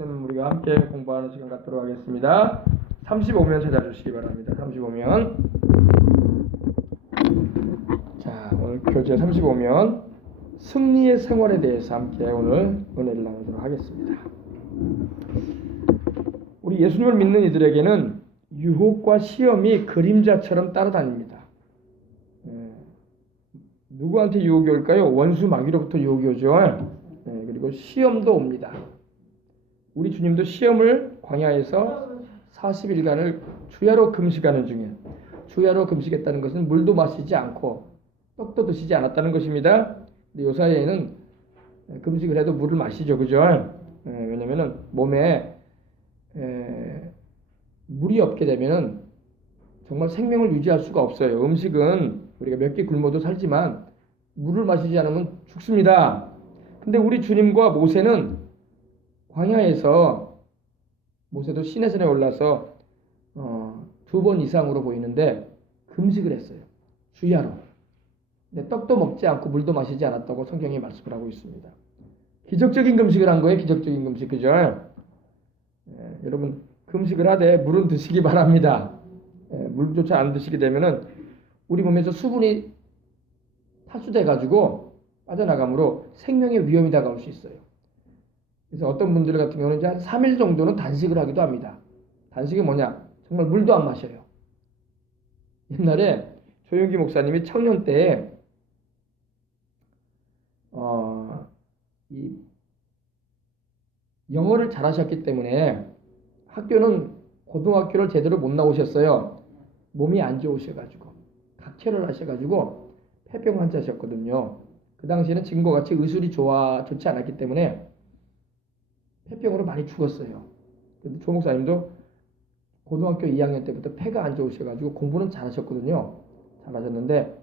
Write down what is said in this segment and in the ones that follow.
말씀 우리가 함께 공부하는 시간 갖도록 하겠습니다. 35면 찾아주시기 바랍니다. 35면. 자, 오늘 교재 35면 승리의 생활에 대해서 함께 오늘 은혜를 나누도록 하겠습니다. 우리 예수님을 믿는 이들에게는 유혹과 시험이 그림자처럼 따라다닙니다. 누구한테 유혹이 올까요? 원수 마귀로부터 유혹이 오죠. 그리고 시험도 옵니다. 우리 주님도 시험을 광야에서 40일간을 주야로 금식하는 중에, 주야로 금식했다는 것은 물도 마시지 않고 떡도 드시지 않았다는 것입니다. 근데 요 사이에는 금식을 해도 물을 마시죠, 그죠? 왜냐면은 몸에 물이 없게 되면은 정말 생명을 유지할 수가 없어요. 음식은 우리가 몇 끼 굶어도 살지만 물을 마시지 않으면 죽습니다. 근데 우리 주님과 모세는 광야에서, 모세도 시내산에 올라서 2번 이상으로 보이는데 금식을 했어요. 주야로. 근데 떡도 먹지 않고 물도 마시지 않았다고 성경이 말씀을 하고 있습니다. 기적적인 금식을 한 거예요. 기적적인 금식, 그죠? 여러분 금식을 하되 물은 드시기 바랍니다. 물조차 안 드시게 되면은 우리 몸에서 수분이 탈수돼 가지고 빠져나가므로 생명의 위험이 다가올 수 있어요. 그래서 어떤 분들 같은 경우는 이제 한 3일 정도는 단식을 하기도 합니다. 단식이 뭐냐? 정말 물도 안 마셔요. 옛날에 조용기 목사님이 청년 때에 이 영어를 잘하셨기 때문에 학교는 고등학교를 제대로 못 나오셨어요. 몸이 안 좋으셔가지고 각혈을 하셔가지고 폐병 환자셨거든요. 그 당시에는 지금과 같이 의술이 좋지 않았기 때문에 폐병으로 많이 죽었어요. 근데 조 목사님도 고등학교 2학년 때부터 폐가 안 좋으셔가지고 공부는 잘하셨거든요. 잘하셨는데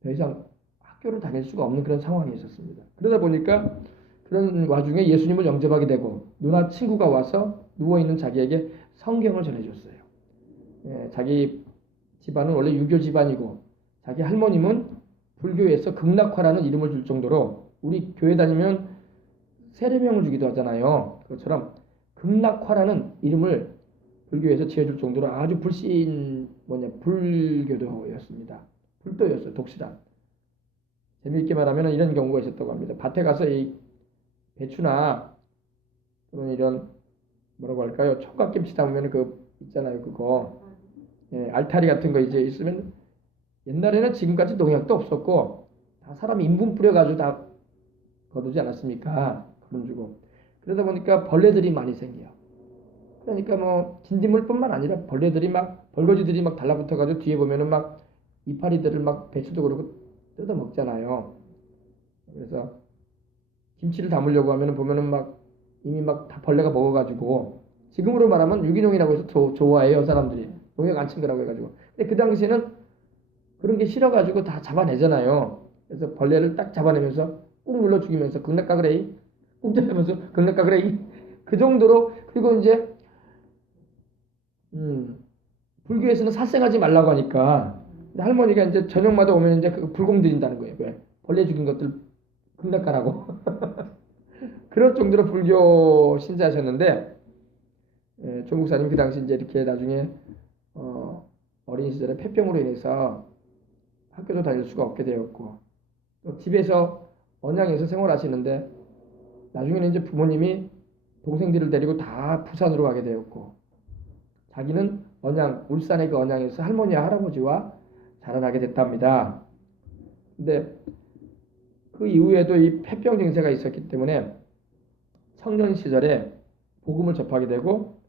더 이상 학교를 다닐 수가 없는 그런 상황이 있었습니다. 그러다 보니까 그런 와중에 예수님을 영접하게 되고 누나 친구가 와서 누워있는 자기에게 성경을 전해줬어요. 자기 집안은 원래 유교 집안이고 자기 할머님은 불교에서 극락화라는 이름을 줄 정도로, 우리 교회 다니면 세례명을 주기도 하잖아요. 그것처럼 극락화라는 이름을 불교에서 지어줄 정도로 아주 불교도였습니다. 불도였어요. 독실한. 재미있게 말하면 이런 경우가 있었다고 합니다. 밭에 가서 이 배추나 또는 이런 뭐라고 할까요? 총각김치 담으면 그 있잖아요. 그거 알타리 같은 거 이제 있으면, 옛날에는 지금까지 농약도 없었고 다 사람 인분 뿌려가지고 다 거두지 않았습니까? 그런 주고. 그러다 보니까 벌레들이 많이 생겨요. 그러니까 뭐 진딧물뿐만 아니라 벌레들이 막, 벌거지들이 막 달라붙어가지고 뒤에 보면은 막 이파리들을 막 배추도 그렇고 뜯어 먹잖아요. 그래서 김치를 담으려고 하면은 보면은 막 이미 막 다 벌레가 먹어가지고, 지금으로 말하면 유기농이라고 해서 좋아해요 사람들이. 농약 안 친 거라고 해가지고. 근데 그 당시에는 그런 게 싫어가지고 다 잡아내잖아요. 그래서 벌레를 딱 잡아내면서 꾹 눌러 죽이면서 극락가그레이, 꾹 잡으면서 극락가그레이, 그 정도로. 그리고 이제 불교에서는殺생하지 말라고 하니까 할머니가 이제 저녁마다 오면 이제 그 불공 드린다는 거예요. 왜? 벌레 죽인 것들 극락가라고. 그런 정도로 불교 신자하셨는데, 조 목사님 그 당시 이제 이렇게 나중에 어린 시절에 폐병으로 인해서 학교도 다닐 수가 없게 되었고, 또 집에서 언양에서 생활하시는데 나중에는 이제 부모님이 동생들을 데리고 다 부산으로 가게 되었고, 자기는 언양, 울산의 그 언양에서 할머니와 할아버지와 자라나게 됐답니다. 근데 그 이후에도 이 폐병 증세가 있었기 때문에 청년 시절에 복음을 접하게 되고,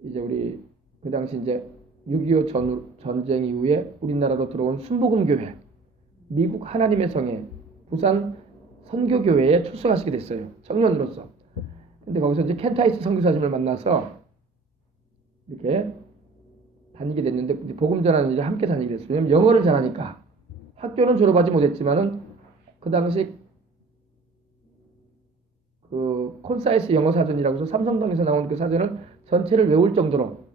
이제 우리 그 당시 이제 6.25 전쟁 이후에 우리나라로 들어온 순복음교회, 미국 하나님의 성회, 부산 선교교회에 출석하시게 됐어요. 청년으로서. 근데 거기서 이제 켄타이스 선교사님을 만나서 이렇게 다니게 됐는데, 복음 전하는 일에 함께 다니게 됐어요. 왜냐면 영어를 잘하니까. 학교는 졸업하지 못했지만은 그 당시 그 콘사이스 영어 사전이라고 해서 삼성동에서 나온 그 사전을 전체를 외울 정도로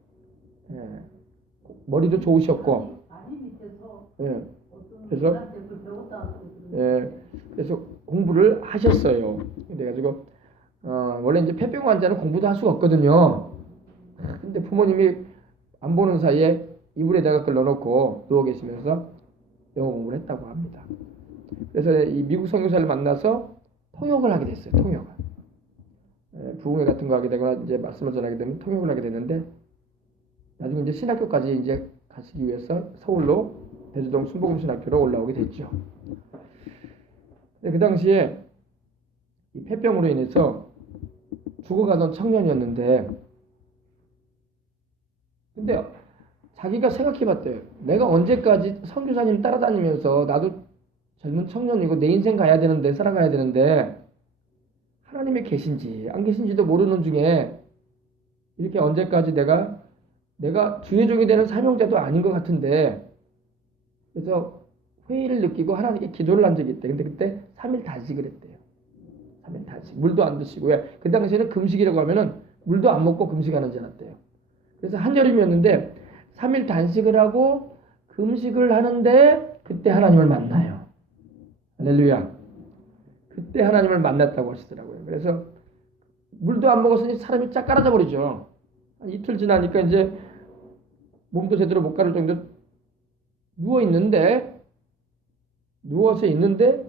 머리도 좋으셨고, 그래서 공부를 하셨어요. 그래가지고 원래 이제 폐병 환자는 공부도 할 수가 없거든요. 근데 부모님이 안 보는 사이에 이불에다가 그걸 넣어놓고 누워 계시면서 영어 공부를 했다고 합니다. 그래서 이 미국 선교사를 만나서 통역을 하게 됐어요. 통역을. 부흥회 같은 거 하게 되거나 이제 말씀을 전하게 되면 통역을 하게 됐는데 나중에 이제 신학교까지 이제 가시기 위해서 서울로 대주동 순복음 신학교로 올라오게 됐죠. 근데 그 당시에 이 폐병으로 인해서 죽어가던 청년이었는데 근데 자기가 생각해봤대요. 내가 언제까지 선교사님 따라다니면서 나도 젊은 청년이고 내 인생 가야 되는데 살아가야 되는데 하나님이 계신지 안 계신지도 모르는 중에 이렇게 언제까지 내가 주의 종이 되는 사명자도 아닌 것 같은데 그래서 회의를 느끼고 하나님께 기도를 한 적이 있대. 근데 그때 3일 단식을 했대요. 3일 단식. 물도 안 드시고 그 당시에는 금식이라고 하면은 물도 안 먹고 금식하는 줄 알았대요. 그래서 한여름이었는데 3일 단식을 하고 금식을 하는데 그때 하나님을 만나요. 할렐루야. 그때 하나님을 만났다고 하시더라고요. 그래서 물도 안 먹었으니 사람이 쫙 깔아져 버리죠. 이틀 지나니까 이제 몸도 제대로 못 가릴 정도 누워서 있는데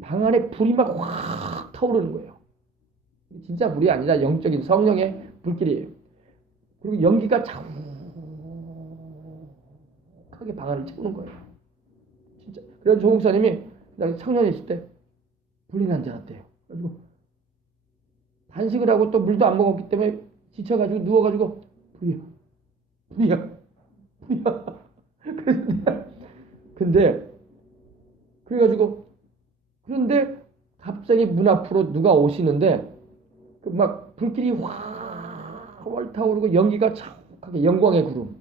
방 안에 불이 막 확 타오르는 거예요. 진짜 불이 아니라 영적인 성령의 불길이에요. 그리고 연기가 자욱하게 방 안을 채우는 거예요. 진짜. 그래서 조 목사님이 청년이 있을 때 불이 난 줄 알았대요. 그래가지고 단식을 하고 또 물도 안 먹었기 때문에 지쳐가지고 누워가지고 불이야. 그런데 갑자기 문 앞으로 누가 오시는데 막 불길이 확 타오르고 연기가 차욱하게 영광의 구름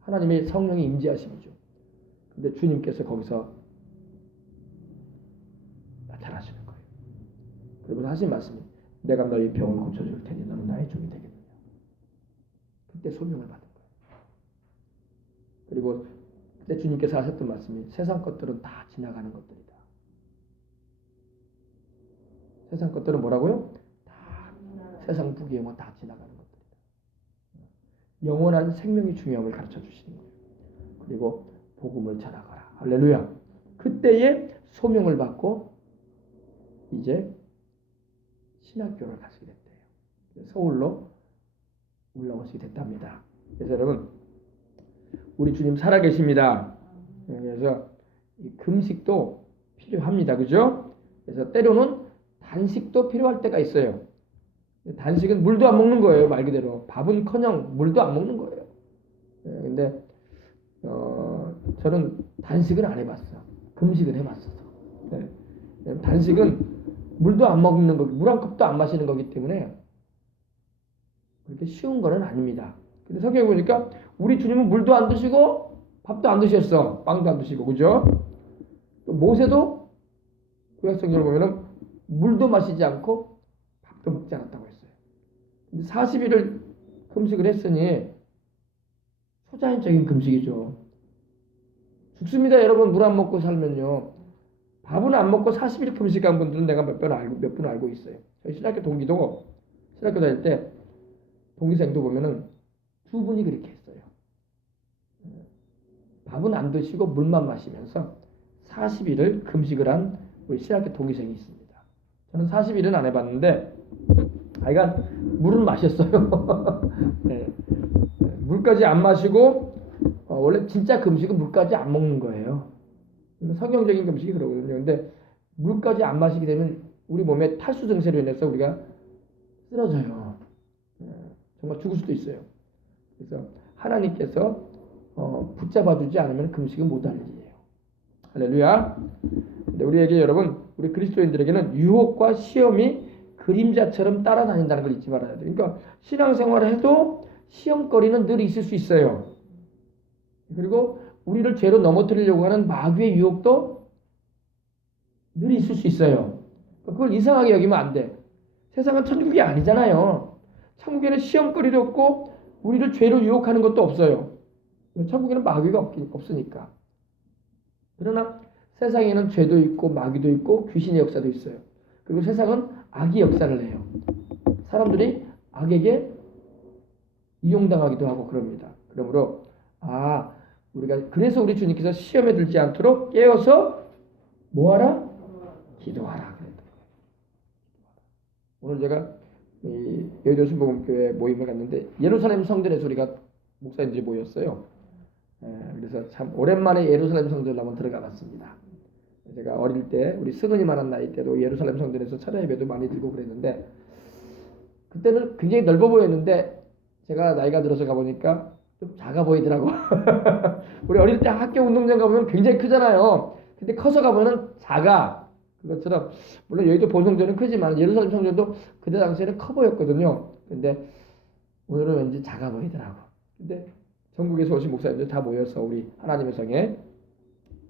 하나님의 성령이 임재하심이죠. 근데 주님께서 거기서 나타나시는 거예요. 그리고 하신 말씀이 내가 너희 병을 고쳐줄 테니 너는 나의 종이 되겠느냐. 그때 소명을 받은 거예요. 그리고 그때 주님께서 하셨던 말씀이 세상 것들은 다 지나가는 것들이다. 세상 것들은 뭐라고요? 다 세상 부귀영화 다 지나가는 것들이다. 영원한 생명이 중요함을 가르쳐 주시는 거예요. 그리고 복음을 전하거라. 할렐루야. 그때에 소명을 받고 이제 신학교를 가시게 됐대요. 서울로 올라오시게 됐답니다. 그래서 여러분 우리 주님 살아계십니다. 그래서 금식도 필요합니다. 그죠? 그래서 때로는 단식도 필요할 때가 있어요. 단식은 물도 안 먹는 거예요. 말 그대로. 밥은커녕 물도 안 먹는 거예요. 근데 저는 단식은 안 해봤어. 금식은 해봤어서. 단식은 물도 안 먹는 거기, 물 한 컵도 안 마시는 거기 때문에 그렇게 쉬운 거는 아닙니다. 근데 성경에 보니까 우리 주님은 물도 안 드시고 밥도 안 드셨어. 빵도 안 드시고, 그죠? 또 모세도 구약 성경을 보면은 물도 마시지 않고 밥도 먹지 않았다고 했어요. 근데 40일을 금식을 했으니 초자연적인 금식이죠. 죽습니다, 여러분. 물 안 먹고 살면요. 밥은 안 먹고 40일 금식한 분들은 내가 몇 분 알고 있어요. 저희 신학교 동기도 신학교 다닐 때 동기생도 보면은 두 분이 그렇게 했어요. 밥은 안 드시고 물만 마시면서 40일을 금식을 한 우리 신학교 동기생이 있습니다. 저는 40일은 안 해봤는데 하여간 물은 마셨어요. 네. 물까지 안 마시고 원래 진짜 금식은 물까지 안 먹는 거예요. 성경적인 금식이 그러거든요. 근데 물까지 안 마시게 되면 우리 몸에 탈수 증세로 인해서 우리가 쓰러져요. 정말 죽을 수도 있어요. 그래서 하나님께서 붙잡아주지 않으면 금식은 못할 일이에요. 할렐루야. 근데 우리에게 여러분, 우리 그리스도인들에게는 유혹과 시험이 그림자처럼 따라다닌다는 걸 잊지 말아야 돼요. 그러니까 신앙생활을 해도 시험거리는 늘 있을 수 있어요. 그리고 우리를 죄로 넘어뜨리려고 하는 마귀의 유혹도 늘 있을 수 있어요. 그걸 이상하게 여기면 안 돼. 세상은 천국이 아니잖아요. 천국에는 시험거리도 없고 우리를 죄로 유혹하는 것도 없어요. 천국에는 마귀가 없으니까. 그러나 세상에는 죄도 있고 마귀도 있고 귀신의 역사도 있어요. 그리고 세상은 악이 역사를 해요. 사람들이 악에게 이용당하기도 하고 그럽니다. 그러므로 우리가 그래서 우리 주님께서 시험에 들지 않도록 깨어서 뭐하라? 기도하라. 오늘 제가 여의도 순복음교회 모임을 갔는데 예루살렘 성전에서 우리가 목사님들이 모였어요. 그래서 참 오랜만에 예루살렘 성전을 한번 들어가 봤습니다. 제가 어릴 때 우리 승은이 만한 나이 때도 예루살렘 성전에서 철야 예배도 많이 드리고 그랬는데 그때는 굉장히 넓어 보였는데 제가 나이가 들어서 가보니까 좀 작아 보이더라고. 우리 어릴 때 학교 운동장 가보면 굉장히 크잖아요. 근데 커서 가보면 작아. 그것처럼 물론 여의도 본성전은 크지만 예루살렘 성전도 그때 당시에는 커 보였거든요. 근데 오늘은 왠지 작아 보이더라고. 근데 전국에서 오신 목사님들 다 모여서 우리 하나님의 성에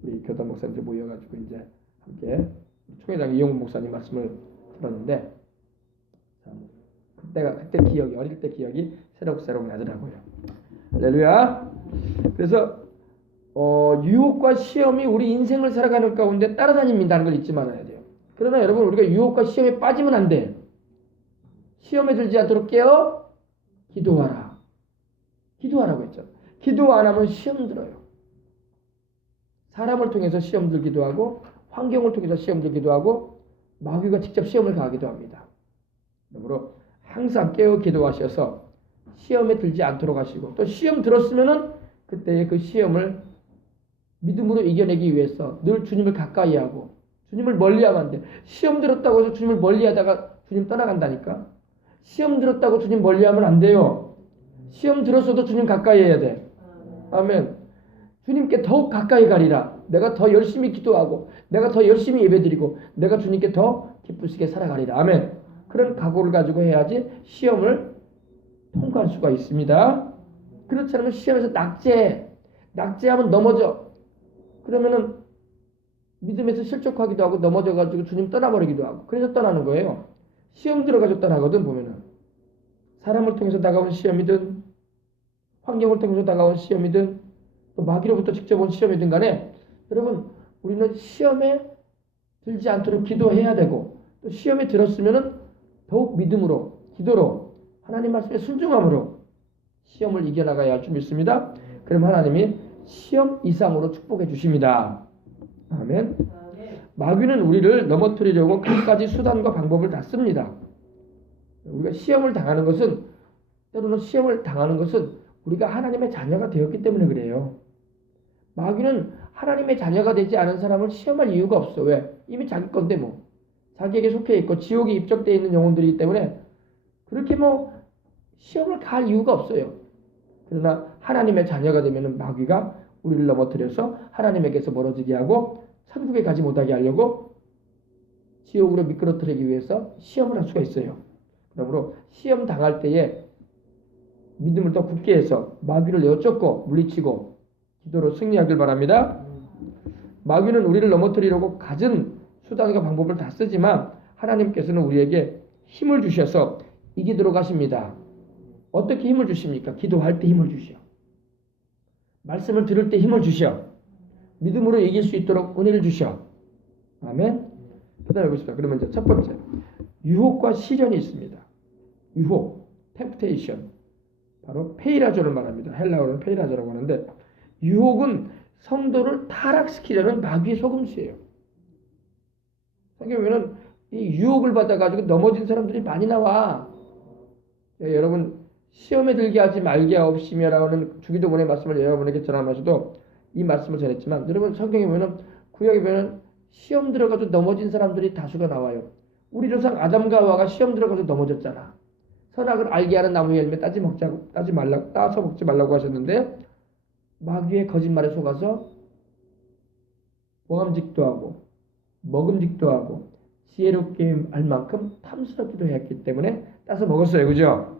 우리 교단 목사님들 모여가지고 이제 함께 총회장 이용훈 목사님 말씀을 들었는데 그때 기억이 어릴 때 기억이 새록새록 나더라고요. 할렐루야. 그래서 유혹과 시험이 우리 인생을 살아가는 가운데 따라다닌다는 걸 잊지 말아야 돼요. 그러나 여러분 우리가 유혹과 시험에 빠지면 안 돼. 시험에 들지 않도록 깨어 기도하라. 기도하라고 했죠. 기도 안 하면 시험 들어요. 사람을 통해서 시험 들기도 하고 환경을 통해서 시험 들기도 하고 마귀가 직접 시험을 가하기도 합니다. 그러므로 항상 깨어 기도하셔서 시험에 들지 않도록 하시고 또 시험 들었으면은 그때의 그 시험을 믿음으로 이겨내기 위해서 늘 주님을 가까이 하고 주님을 멀리하면 안 돼. 시험 들었다고 해서 주님을 멀리하다가 주님 떠나간다니까. 시험 들었다고 주님 멀리하면 안 돼요. 시험 들었어도 주님 가까이 해야 돼. 아멘. 주님께 더욱 가까이 가리라. 내가 더 열심히 기도하고 내가 더 열심히 예배드리고 내가 주님께 더 기쁘시게 살아가리라. 아멘. 그런 각오를 가지고 해야지 시험을 통과할 수가 있습니다. 그렇지 않으면 시험에서 낙제하면 넘어져. 그러면은 믿음에서 실족하기도 하고 넘어져가지고 주님 떠나버리기도 하고 그래서 떠나는 거예요. 시험 들어가지고 떠나거든. 보면은 사람을 통해서 다가온 시험이든 환경을 통해서 다가온 시험이든 또 마귀로부터 직접 온 시험이든 간에 여러분 우리는 시험에 들지 않도록 기도해야 되고 또 시험에 들었으면은 더욱 믿음으로 기도로 하나님 말씀에 순종함으로 시험을 이겨나가야 할 줄 믿습니다. 그럼 하나님이 시험 이상으로 축복해 주십니다. 아멘. 마귀는 우리를 넘어뜨리려고 갖가지 수단과 방법을 다 씁니다. 우리가 시험을 당하는 것은 때로는 시험을 당하는 것은 우리가 하나님의 자녀가 되었기 때문에 그래요. 마귀는 하나님의 자녀가 되지 않은 사람을 시험할 이유가 없어. 왜? 이미 자기 건데 뭐. 자기에게 속해 있고 지옥에 입적되어 있는 영혼들이기 때문에 그렇게 뭐 시험을 갈 이유가 없어요. 그러나 하나님의 자녀가 되면 마귀가 우리를 넘어뜨려서 하나님에게서 멀어지게 하고 천국에 가지 못하게 하려고 지옥으로 미끄러뜨리기 위해서 시험을 할 수가 있어요. 그러므로 시험 당할 때에 믿음을 더 굳게 해서 마귀를 여쭙고 물리치고 기도로 승리하길 바랍니다. 마귀는 우리를 넘어뜨리려고 갖은 수단과 방법을 다 쓰지만 하나님께서는 우리에게 힘을 주셔서 이기도록 하십니다. 어떻게 힘을 주십니까? 기도할 때 힘을 주셔. 말씀을 들을 때 힘을 주셔. 믿음으로 이길 수 있도록 은혜를 주셔. 아멘. 그 다음에 보겠습니다. 그러면 이제 첫 번째 유혹과 시련이 있습니다. 유혹, temptation. 바로 페이라조를 말합니다. 헬라어로는 페이라조라고 하는데 유혹은 성도를 타락시키려는 마귀의 속임수예요. 성경에 보면 이 유혹을 받아가지고 넘어진 사람들이 많이 나와. 여러분 시험에 들게 하지 말게 하옵시며라고 하는 주기도문의 말씀을 여러분에게 전하면서도 이 말씀을 전했지만 여러분 성경에 보면 구약에 보면 시험 들어가지고 넘어진 사람들이 다수가 나와요. 우리 조상 아담과 하와가 시험 들어가서 넘어졌잖아. 선악을 알게 하는 나무 열매 따서 먹지 말라고 하셨는데 마귀의 거짓말에 속아서 모함직도 하고 먹음직도 하고 지혜롭게 할 만큼 탐스럽기도 했기 때문에 따서 먹었어요. 그죠?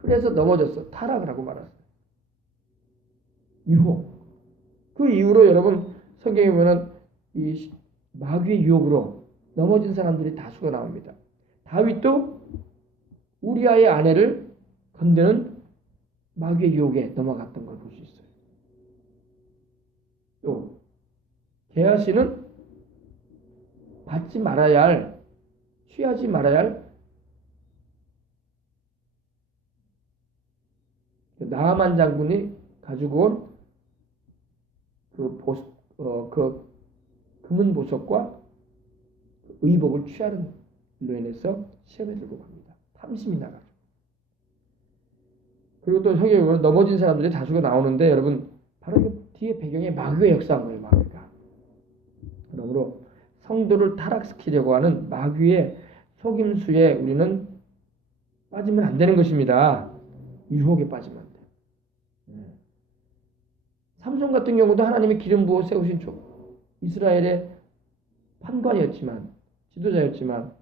그래서 넘어졌어. 타락을 하고 말았어요. 유혹. 그 이후로 여러분 성경에 보면 이 마귀의 유혹으로 넘어진 사람들이 다수가 나옵니다. 다윗도 우리아의 아내를 건드는 마귀의 유혹에 넘어갔던 걸 볼 수 있어요. 또 게하시는 받지 말아야 할 취하지 말아야 할 나아만 장군이 가지고 온 그 금은 보석과 의복을 취하는 일로 인해서 시험에 들고 갑니다. 탐심이 나가죠. 그리고 또 성경에 보면 넘어진 사람들이 다수가 나오는데 여러분 바로 그 뒤에 배경에 마귀의 역사인 거예요. 마귀가. 그러므로 성도를 타락시키려고 하는 마귀의 속임수에 우리는 빠지면 안 되는 것입니다. 유혹에 빠지면 안 돼요. 삼손 같은 경우도 하나님의 기름 부어 세우신 이스라엘의 판관이었지만 지도자였지만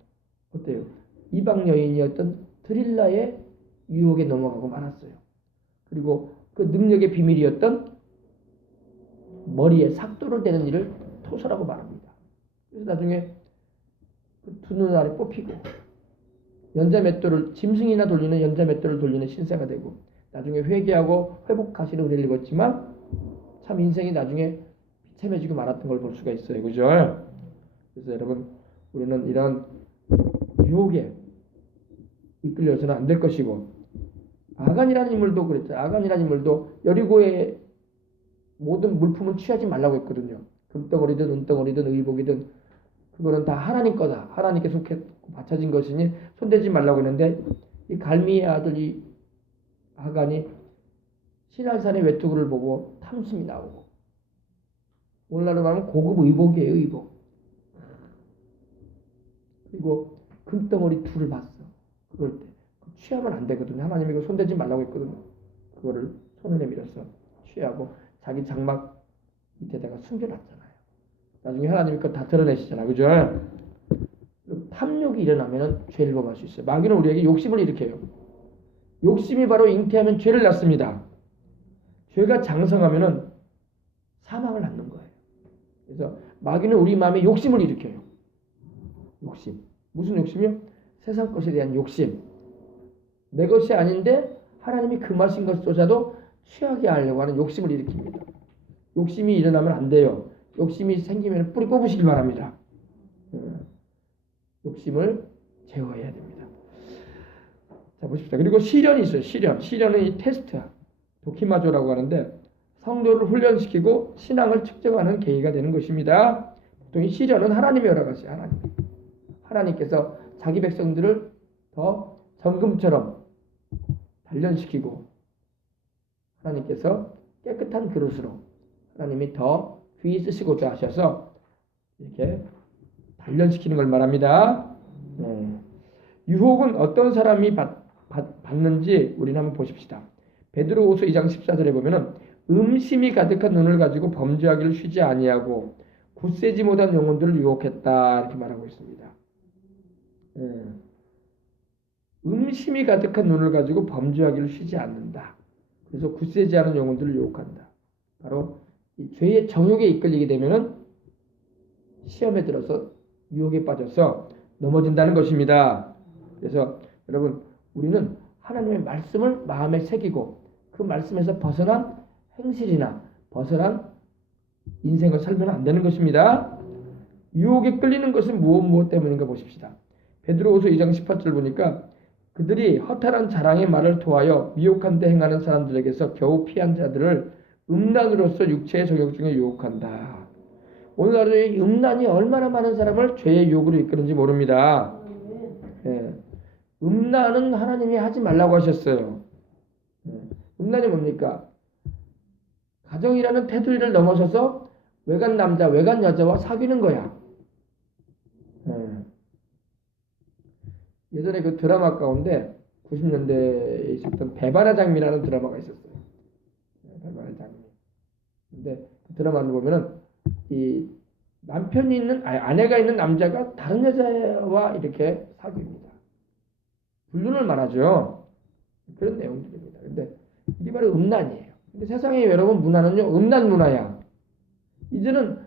어때요? 이방 여인이었던 드릴라의 유혹에 넘어가고 말았어요. 그리고 그 능력의 비밀이었던 머리에 삭도를 대는 일을 토설하고 말합니다. 그래서 나중에 그 두 눈 아래 뽑히고 연자맷돌을 짐승이나 돌리는 연자맷돌을 돌리는 신세가 되고 나중에 회개하고 회복하시는 은혜를 입었지만 참 인생이 나중에 비참해지고 말았던 걸 볼 수가 있어요. 그죠? 그래서 여러분 우리는 이런 유혹에 이끌려서는 안 될 것이고 아간이라는 인물도 그랬죠. 아간이라는 인물도 여리고의 모든 물품은 취하지 말라고 했거든요. 금덩어리든 은덩어리든 의복이든 그거는 다 하나님 거다. 하나님께 속했고 바쳐진 것이니 손대지 말라고 했는데 이 갈미의 아들 이 아간이 시날산의 외투구를 보고 탐심이 나오고 오늘날로 말하면 고급 의복이에요. 의복. 그리고 금덩어리 둘을 봤어. 그럴 때 취하면 안 되거든요. 하나님이 이거 손대지 말라고 했거든요. 그거를 손을 내밀어서 취하고 자기 장막 밑에다가 숨겨놨잖아요. 나중에 하나님이 그거 다 드러내시잖아요. 그죠? 탐욕이 일어나면 죄를 범할 수 있어요. 마귀는 우리에게 욕심을 일으켜요. 욕심이 바로 잉태하면 죄를 낳습니다. 죄가 장성하면 사망을 낳는 거예요. 그래서 마귀는 우리 마음에 욕심을 일으켜요. 욕심. 무슨 욕심이요? 세상 것에 대한 욕심. 내 것이 아닌데 하나님이 금하신 것조차도 취하게 하려고 하는 욕심을 일으킵니다. 욕심이 일어나면 안 돼요. 욕심이 생기면 뿌리 뽑으시기 바랍니다. 욕심을 제어해야 됩니다. 자, 보십시오. 그리고 시련이 있어요. 시련은 이 테스트야. 도키마조라고 하는데 성도를 훈련시키고 신앙을 측정하는 계기가 되는 것입니다. 보통 이 시련은 하나님의 여러 가지 하나님께서 자기 백성들을 더 정금처럼 단련시키고 하나님께서 깨끗한 그릇으로 하나님이 더 귀히 쓰시고자 하셔서 이렇게 단련시키는 걸 말합니다. 유혹은 어떤 사람이 받는지 우리는 한번 보십시다. 베드로후서 2장 14절에 보면은 음심이 가득한 눈을 가지고 범죄하기를 쉬지 아니하고 굳세지 못한 영혼들을 유혹했다 이렇게 말하고 있습니다. 음심이 가득한 눈을 가지고 범죄하기를 쉬지 않는다. 그래서 굳세지 않은 영혼들을 유혹한다. 바로 이 죄의 정욕에 이끌리게 되면은 시험에 들어서 유혹에 빠져서 넘어진다는 것입니다. 그래서 여러분 우리는 하나님의 말씀을 마음에 새기고 그 말씀에서 벗어난 행실이나 벗어난 인생을 살면 안 되는 것입니다. 유혹에 끌리는 것은 무엇 때문인가 보십시다. 베드로후서 2장 18절 보니까 그들이 허탈한 자랑의 말을 토하여 미혹한 데 행하는 사람들에게서 겨우 피한 자들을 음란으로서 육체의 정욕 중에 유혹한다. 오늘날의 음란이 얼마나 많은 사람을 죄의 유혹으로 이끄는지 모릅니다. 음란은 하나님이 하지 말라고 하셨어요. 음란이 뭡니까? 가정이라는 테두리를 넘어서서 외간 남자, 외간 여자와 사귀는 거야. 예전에 그 드라마 가운데 90년대에 있었던 배반의 장미라는 드라마가 있었어요. 배반의 장미. 근데 그 드라마를 보면은 이 남편이 있는 아내가 있는 남자가 다른 여자와 이렇게 사귀입니다. 불륜을 말하죠. 그런 내용들입니다. 근데 이게 바로 음란이에요. 근데 세상에 여러분 문화는요 음란 문화야. 이제는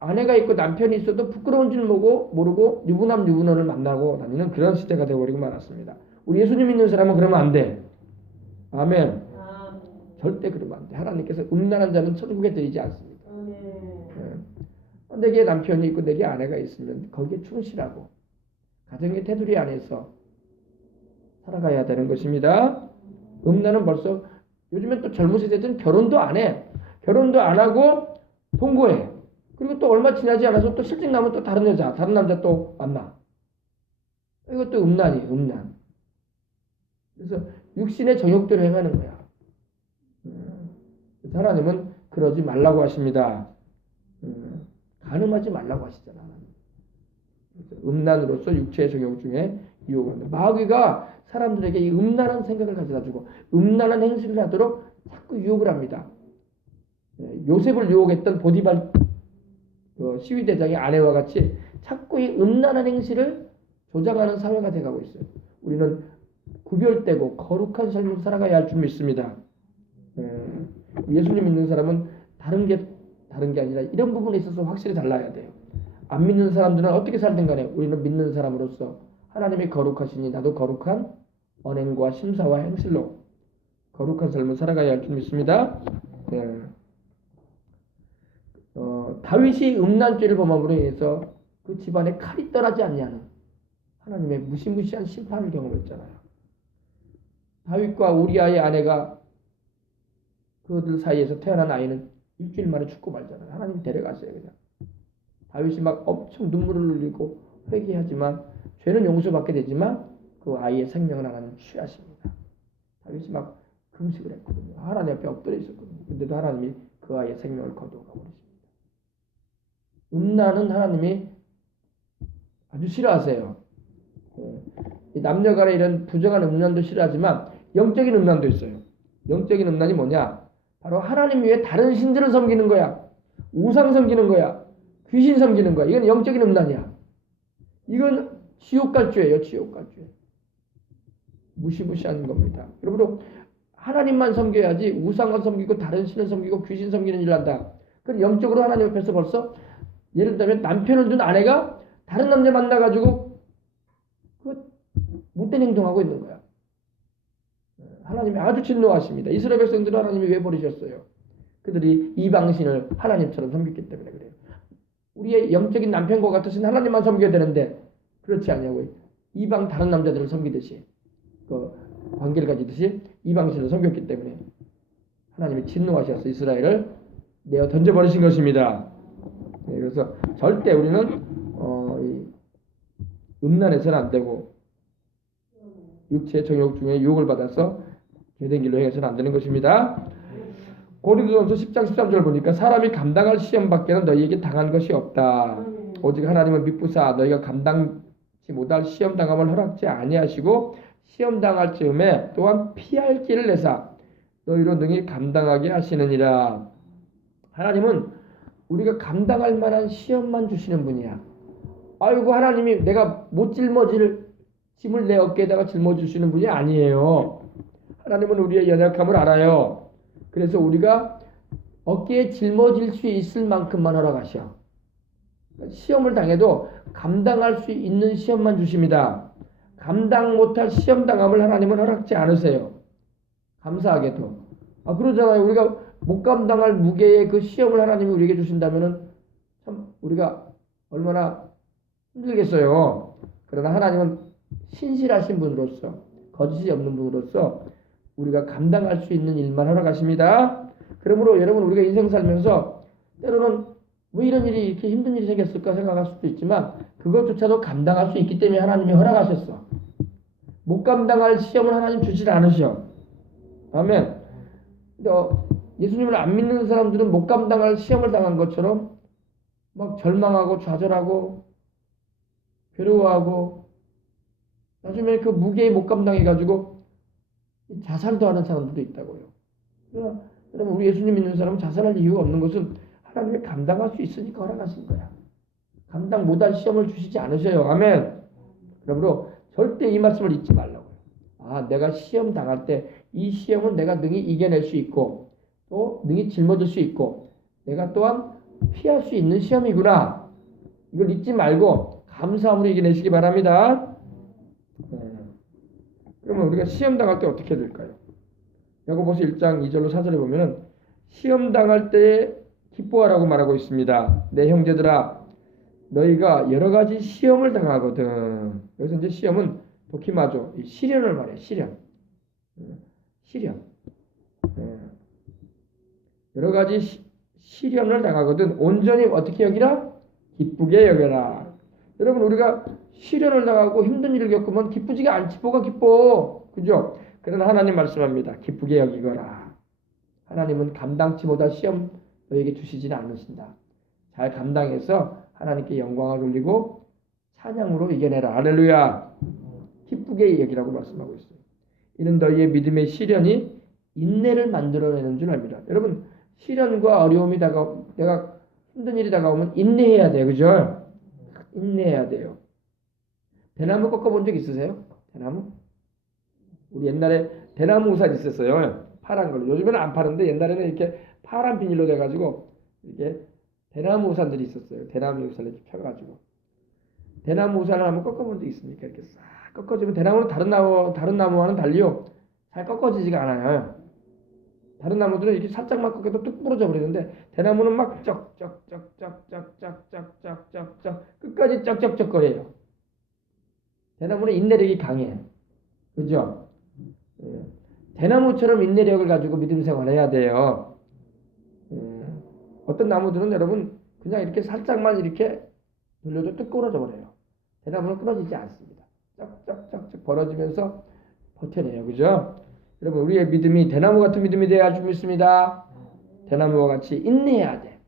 아내가 있고 남편이 있어도 부끄러운 줄 모르고 유부남 유부녀를 만나고 다니는 그런 시대가 되어버리고 말았습니다. 우리 예수님 믿는 사람은 그러면 안 돼. 아멘. 절대 그러면 안 돼. 하나님께서 음란한 자는 천국에 들이지 않습니다. 내게 남편이 있고 내게 아내가 있으면 거기에 충실하고 가정의 테두리 안에서 살아가야 되는 것입니다. 음란은 벌써 요즘엔 또 젊은 세대들은 결혼도 안 해. 결혼도 안 하고 동거해. 그리고 또 얼마 지나지 않아서 또 실직 나면 또 다른 여자, 다른 남자 또 만나. 이것도 음란이에요, 음란. 그래서 육신의 정욕대로 행하는 거야. 하나님은 그러지 말라고 하십니다. 간음하지 말라고 하시잖아. 음란으로서 육체의 정욕 중에 유혹한다. 마귀가 사람들에게 이 음란한 생각을 가져다주고 음란한 행실을 하도록 자꾸 유혹을 합니다. 요셉을 유혹했던 보디발 시위대장의 아내와 같이 자꾸 이 음란한 행실을 조장하는 사회가 돼가고 있어요. 우리는 구별되고 거룩한 삶을 살아가야 할 줄 믿습니다. 예수님 믿는 사람은 다른 게 아니라 이런 부분에 있어서 확실히 달라야 돼요. 안 믿는 사람들은 어떻게 살든 간에 우리는 믿는 사람으로서 하나님이 거룩하시니 나도 거룩한 언행과 심사와 행실로 거룩한 삶을 살아가야 할 줄 믿습니다. 다윗이 음란죄를 범함으로 인해서 그 집안에 칼이 떠나지 않냐는 하나님의 무시무시한 심판을 경험했잖아요. 다윗과 우리아의 아내가 그들 사이에서 태어난 아이는 일주일 만에 죽고 말잖아요. 하나님 데려갔어요. 그냥 다윗이 막 엄청 눈물을 흘리고 회개하지만 죄는 용서받게 되지만 그 아이의 생명을 하나님 취하십니다. 다윗이 막 금식을 했거든요. 하나님 앞에 엎드려 있었거든요. 근데도 하나님이 그 아이의 생명을 거두어가 버리십니다. 음란은 하나님이 아주 싫어하세요. 남녀 간의 이런 부정한 음란도 싫어하지만 영적인 음란도 있어요. 영적인 음란이 뭐냐? 바로 하나님 외에 다른 신들을 섬기는 거야. 우상 섬기는 거야. 귀신 섬기는 거야. 이건 영적인 음란이야. 이건 지옥 갈 죄예요. 지옥 갈 죄. 무시무시한 겁니다. 여러분 하나님만 섬겨야지 우상을 섬기고 다른 신을 섬기고 귀신 섬기는 일을 한다. 그럼 영적으로 하나님 앞에서 벌써 예를 들면 남편을 둔 아내가 다른 남자 만나가지고 그 못된 행동하고 있는 거야. 하나님이 아주 진노하십니다. 이스라엘 백성들은 하나님이 왜 버리셨어요? 그들이 이방신을 하나님처럼 섬겼기 때문에 그래요. 우리의 영적인 남편과 같으신 하나님만 섬겨야 되는데 그렇지 않냐고요. 이방 다른 남자들을 섬기듯이 그 관계를 가지듯이 이방신을 섬겼기 때문에 하나님이 진노하셔서 이스라엘을 내어 던져버리신 것입니다. 그래서 절대 우리는 음란해서는 안 되고 육체의 정욕 중에 유혹을 받아서 죄된 길로 행해서는 안 되는 것입니다. 고린도전서 10장 13절 보니까 사람이 감당할 시험 밖에는 너희에게 당한 것이 없다. 오직 하나님은 미쁘사 너희가 감당치 못할 시험 당함을 허락지 아니하시고 시험 당할 즈음에 또한 피할 길을 내사 너희로 능히 감당하게 하시느니라. 하나님은 우리가 감당할 만한 시험만 주시는 분이야. 아이고 하나님이 내가 못 짊어질 짐을 내 어깨에다가 짊어주시는 분이 아니에요. 하나님은 우리의 연약함을 알아요. 그래서 우리가 어깨에 짊어질 수 있을 만큼만 허락하셔. 시험을 당해도 감당할 수 있는 시험만 주십니다. 감당 못할 시험 당함을 하나님은 허락지 않으세요. 감사하게도. 그러잖아요. 우리가 못 감당할 무게의 그 시험을 하나님이 우리에게 주신다면은 참 우리가 얼마나 힘들겠어요. 그러나 하나님은 신실하신 분으로서 거짓이 없는 분으로서 우리가 감당할 수 있는 일만 허락하십니다. 그러므로 여러분 우리가 인생 살면서 때로는 왜 이런 일이 이렇게 힘든 일이 생겼을까 생각할 수도 있지만 그것조차도 감당할 수 있기 때문에 하나님이 허락하셨어. 못 감당할 시험을 하나님 주질 않으셔. 아멘. 예수님을 안 믿는 사람들은 못 감당할 시험을 당한 것처럼 막 절망하고 좌절하고 괴로워하고 나중에 그 무게에 못 감당해가지고 자살도 하는 사람들도 있다고요. 그러나 여러분 우리 예수님 믿는 사람은 자살할 이유가 없는 것은 하나님이 감당할 수 있으니까 허락하신 거야. 감당 못할 시험을 주시지 않으셔요. 아멘. 그러므로 절대 이 말씀을 잊지 말라고요. 내가 시험 당할 때 이 시험은 내가 능히 이겨낼 수 있고 또 능히 짊어질 수 있고 내가 또한 피할 수 있는 시험이구나. 이걸 잊지 말고 감사함으로 이겨내시기 바랍니다. 그러면 우리가 시험 당할 때 어떻게 될까요? 야고보서 1장 2절로 4절에 보면은 시험 당할 때 기뻐하라고 말하고 있습니다. 내 형제들아 너희가 여러 가지 시험을 당하거든 여기서 이제 시험은 도키마조, 시련을 말해. 시련. 시련. 여러 가지 시련을 당하거든 온전히 어떻게 여기라? 기쁘게 여겨라. 여러분 우리가 시련을 당하고 힘든 일을 겪으면 기쁘지가 않지. 뭐가 기뻐? 그죠? 그러나 하나님 말씀합니다. 기쁘게 여기거라. 하나님은 감당치 못할 시험 너에게 주시지는 않으신다. 잘 감당해서 하나님께 영광을 돌리고 찬양으로 이겨내라. 할렐루야. 기쁘게 여기라고 말씀하고 있어요. 이는 너희의 믿음의 시련이 인내를 만들어내는 줄 압니다. 여러분 시련과 어려움이 내가 힘든 일이 다가오면 인내해야 돼요. 그죠? 인내해야 돼요. 대나무 꺾어본 적 있으세요? 대나무? 우리 옛날에 대나무 우산 있었어요. 파란 걸로. 요즘에는 안 파는데 옛날에는 이렇게 파란 비닐로 돼가지고 이렇게 대나무 우산들이 있었어요. 대나무 우산을 이렇게 펴가지고. 대나무 우산을 한번 꺾어본 적 있습니까? 이렇게 싹 꺾어지면 대나무는 다른 나무와는 달리요. 잘 꺾어지지가 않아요. 다른 나무들은 이렇게 살짝만 꺾여도 뚝 부러져 버리는데 대나무는 막 쩍쩍쩍쩍쩍쩍쩍쩍쩍 끝까지 쩍쩍쩍 거려요. 대나무는 인내력이 강해. 그죠? 대나무처럼 인내력을 가지고 믿음 생활을 해야 돼요. 어떤 나무들은 여러분 그냥 이렇게 살짝만 이렇게 돌려도 뚝 부러져 버려요. 대나무는 끊어지지 않습니다. 쩍쩍쩍쩍 벌어지면서 버텨내요. 그죠? 여러분 우리의 믿음이 대나무 같은 믿음이 되어야 할 줄 믿습니다. 대나무와 같이 인내해야 돼.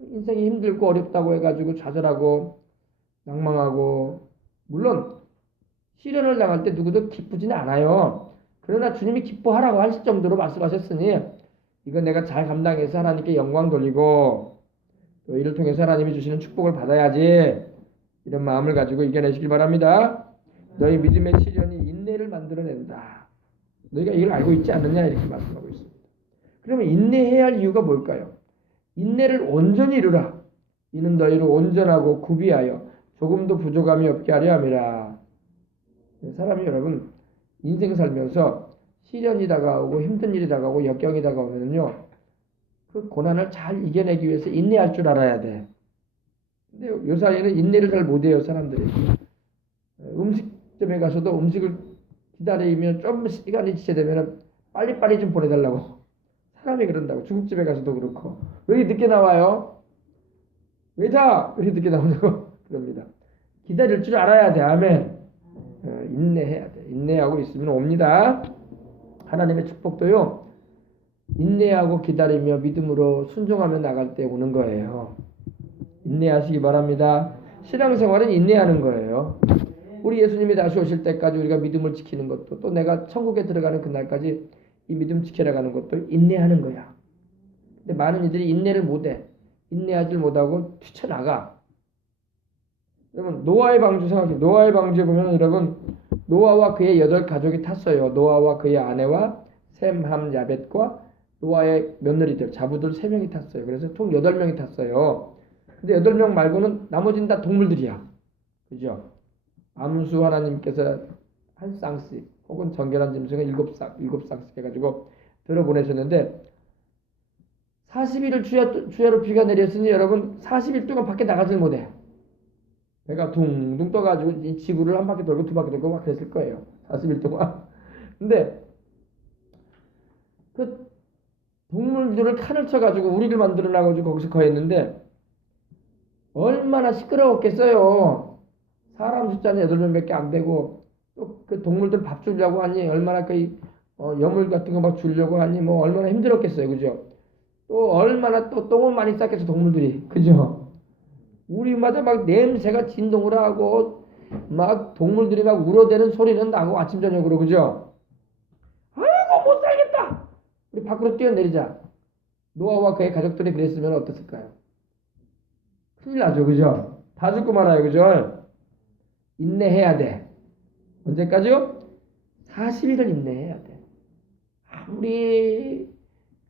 인생이 힘들고 어렵다고 해가지고 좌절하고 낭망하고 물론 시련을 당할 때 누구도 기쁘지는 않아요. 그러나 주님이 기뻐하라고 하실 정도로 말씀하셨으니 이건 내가 잘 감당해서 하나님께 영광 돌리고 또 이를 통해서 하나님이 주시는 축복을 받아야지 이런 마음을 가지고 이겨내시길 바랍니다. 너희 믿음의 시련이 인내를 만들어낸다. 너희가 이걸 알고 있지 않느냐 이렇게 말씀하고 있습니다. 그러면 인내해야 할 이유가 뭘까요? 인내를 온전히 이루라. 이는 너희를 온전하고 구비하여 조금도 부족함이 없게 하려 함이라. 사람이 여러분 인생 살면서 시련이 다가오고 힘든 일이 다가오고 역경이 다가오면요 그 고난을 잘 이겨내기 위해서 인내할 줄 알아야 돼. 근데 요 사이에는 인내를 잘 못해요 사람들이. 음식점에 가서도 음식을 기다리면 좀 시간이 지체되면 빨리빨리 좀 보내달라고 사람이 그런다고. 중국집에 가서도 그렇고 왜 이렇게 늦게 나와요? 왜다? 왜 이렇게 늦게 나오냐고 그럽니다. 기다릴 줄 알아야 돼. 아멘. 인내해야 돼. 인내하고 있으면 옵니다. 하나님의 축복도요. 인내하고 기다리며 믿음으로 순종하며 나갈 때 오는 거예요. 인내하시기 바랍니다. 신앙생활은 인내하는 거예요. 우리 예수님이 다시 오실 때까지 우리가 믿음을 지키는 것도 또 내가 천국에 들어가는 그날까지 이 믿음 지켜나가는 것도 인내하는 거야. 근데 많은 이들이 인내를 못해. 인내하지 못하고 뛰쳐나가. 여러분 노아의 방주 생각해요. 노아의 방주에 보면 여러분 노아와 그의 8가족이 탔어요. 노아와 그의 아내와 셈, 함, 야벳과 노아의 며느리들, 자부들 3명이 탔어요. 그래서 총 8명이 tas어요. 근데 8명 말고는 나머지는 다 동물들이야. 그죠? 암수 하나님께서 한 쌍씩 혹은 정결한 짐승을 7쌍씩 해가지고 들어보내셨는데 40일을 주야로 비가 내렸으니 여러분 40일 동안 밖에 나가질 못해. 배가 둥둥 떠가지고 이 지구를 한 바퀴 돌고 2바퀴 돌고 막 그랬을 거예요. 40일 동안. 근데 그 동물들을 칸을 쳐가지고 우리를 만들어놔가지고 거기서 거했는데 얼마나 시끄러웠겠어요. 사람 숫자는 8명밖에 안 되고 또 그 동물들 밥 주려고 하니 얼마나 그 여물 같은 거 막 주려고 하니 뭐 얼마나 힘들었겠어요. 그죠? 또 얼마나 또 똥을 많이 쌌겠어 동물들이. 그죠? 우리마다 막 냄새가 진동을 하고 막 동물들이 막 울어대는 소리는 나고 아침 저녁으로. 그죠? 아이고 못 살겠다. 우리 밖으로 뛰어내리자. 노아와 그의 가족들이 그랬으면 어땠을까요? 큰일 나죠. 그죠? 다 죽고 말아요. 그죠? 인내해야 돼. 언제까지요? 40일을 인내해야 돼. 아무리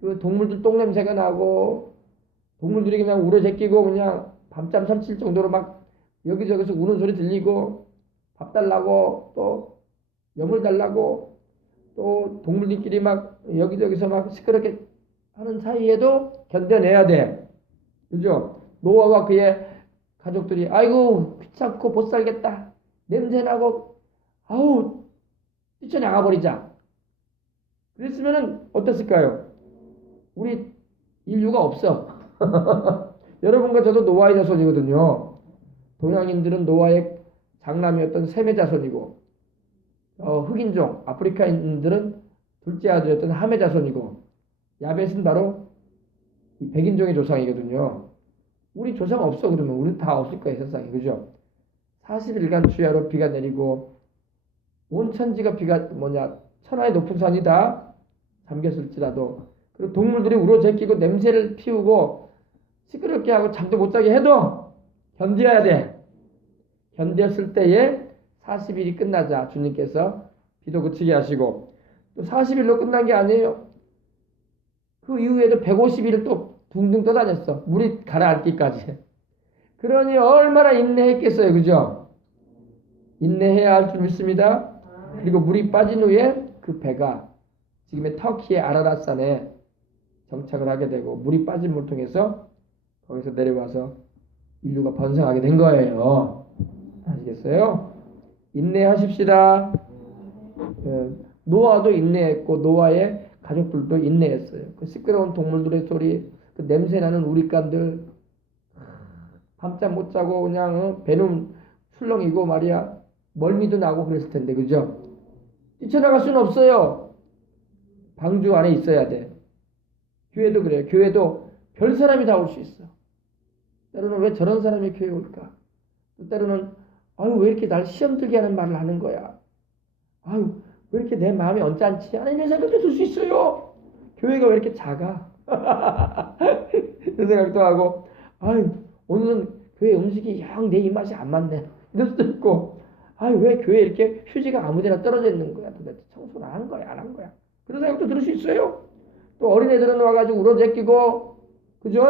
그 동물들 똥냄새가 나고 동물들이 그냥 울어 제끼고 그냥 밤잠 설칠 정도로 막 여기저기서 우는 소리 들리고 밥 달라고 또 염을 달라고 또 동물들끼리 막 여기저기서 막 시끄럽게 하는 사이에도 견뎌내야 돼. 그죠? 노아와 그의 가족들이 아이고 귀찮고 못 살겠다. 냄새나고 아우 뛰쳐나가 버리자. 그랬으면은 어땠을까요? 우리 인류가 없어. 여러분과 저도 노아의 자손이거든요. 동양인들은 노아의 장남이었던 셈의 자손이고 흑인종 아프리카인들은 둘째 아들이었던 함의 자손이고 야벳은 바로 이 백인종의 조상이거든요. 우리 조상 없어. 그러면 우리 다 없을 거예요 세상에. 그죠? 40일간 주야로 비가 내리고 온 천지가 비가 천하의 높은 산이 다 잠겼을지라도 그리고 동물들이 울어제끼고 냄새를 피우고 시끄럽게 하고 잠도 못 자게 해도 견뎌야 돼. 견뎠을 때에 40일이 끝나자 주님께서 비도 그치게 하시고 또 40일로 끝난 게 아니에요. 그 이후에도 150일을 또 둥둥 떠다녔어. 물이 가라앉기까지. 그러니 얼마나 인내했겠어요. 그죠? 인내해야 할 줄 믿습니다. 그리고 물이 빠진 후에 그 배가 지금의 터키의 아라랏산에 정착을 하게 되고 물이 빠진 물 통해서 거기서 내려와서 인류가 번성하게 된 거예요. 아시겠어요? 인내하십시다. 노아도 인내했고 노아의 가족들도 인내했어요. 그 시끄러운 동물들의 소리, 그 냄새나는 우리간들 밤잠 못 자고 그냥 배는 술렁이고 말이야 멀미도 나고 그랬을 텐데 그죠? 뛰쳐나갈 수는 없어요. 방주 안에 있어야 돼. 교회도 그래요. 교회도 별 사람이 다 올 수 있어. 때로는 왜 저런 사람이 교회 올까? 또 때로는 아유 왜 이렇게 날 시험 들게 하는 말을 하는 거야? 아유 왜 이렇게 내 마음이 언짢지? 하는 이런 생각도 들 수 있어요. 교회가 왜 이렇게 작아? 이런 생각도 하고 아유 오늘은 교회 음식이 영 내 입맛이 안 맞네. 이럴 수도 있고 아유 왜 교회 이렇게 휴지가 아무데나 떨어져 있는 거야? 도대체 청소를 한 거야 안 한 거야? 그런 생각도 들을 수 있어요. 또 어린애들은 와가지고 울어제끼고 그죠?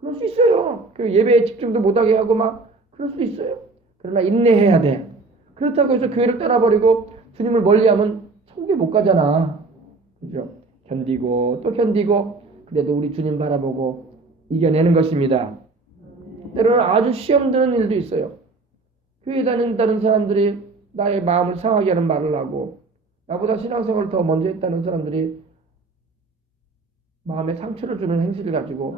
그럴 수 있어요. 그 예배에 집중도 못하게 하고 막 그럴 수 있어요. 그러나 인내해야 돼. 그렇다고 해서 교회를 떠나버리고 주님을 멀리하면 천국에 못 가잖아. 그죠? 견디고 또 견디고 그래도 우리 주님 바라보고 이겨내는 것입니다. 때로는 아주 시험 드는 일도 있어요. 교회 다닌다는 사람들이 나의 마음을 상하게 하는 말을 하고 나보다 신앙생활을 더 먼저 했다는 사람들이 마음에 상처를 주는 행실을 가지고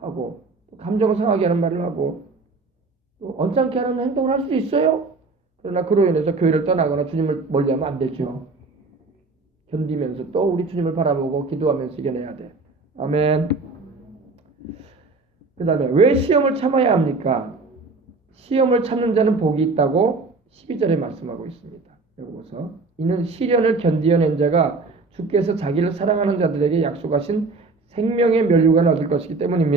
하고 감정을 상하게 하는 말을 하고 또 언짢게 하는 행동을 할 수도 있어요. 그러나 그로 인해서 교회를 떠나거나 주님을 멀리하면 안 되죠. 견디면서 또 우리 주님을 바라보고 기도하면서 이겨내야 돼. 아멘. 그 다음에 왜 시험을 참아야 합니까? 시험을 참는 자는 복이 있다고 12절에 말씀하고 있습니다. 여기 보서 이는 시련을 견디어낸 자가 주께서 자기를 사랑하는 자들에게 약속하신 생명의 면류관을 얻을 것이기 때문입니다.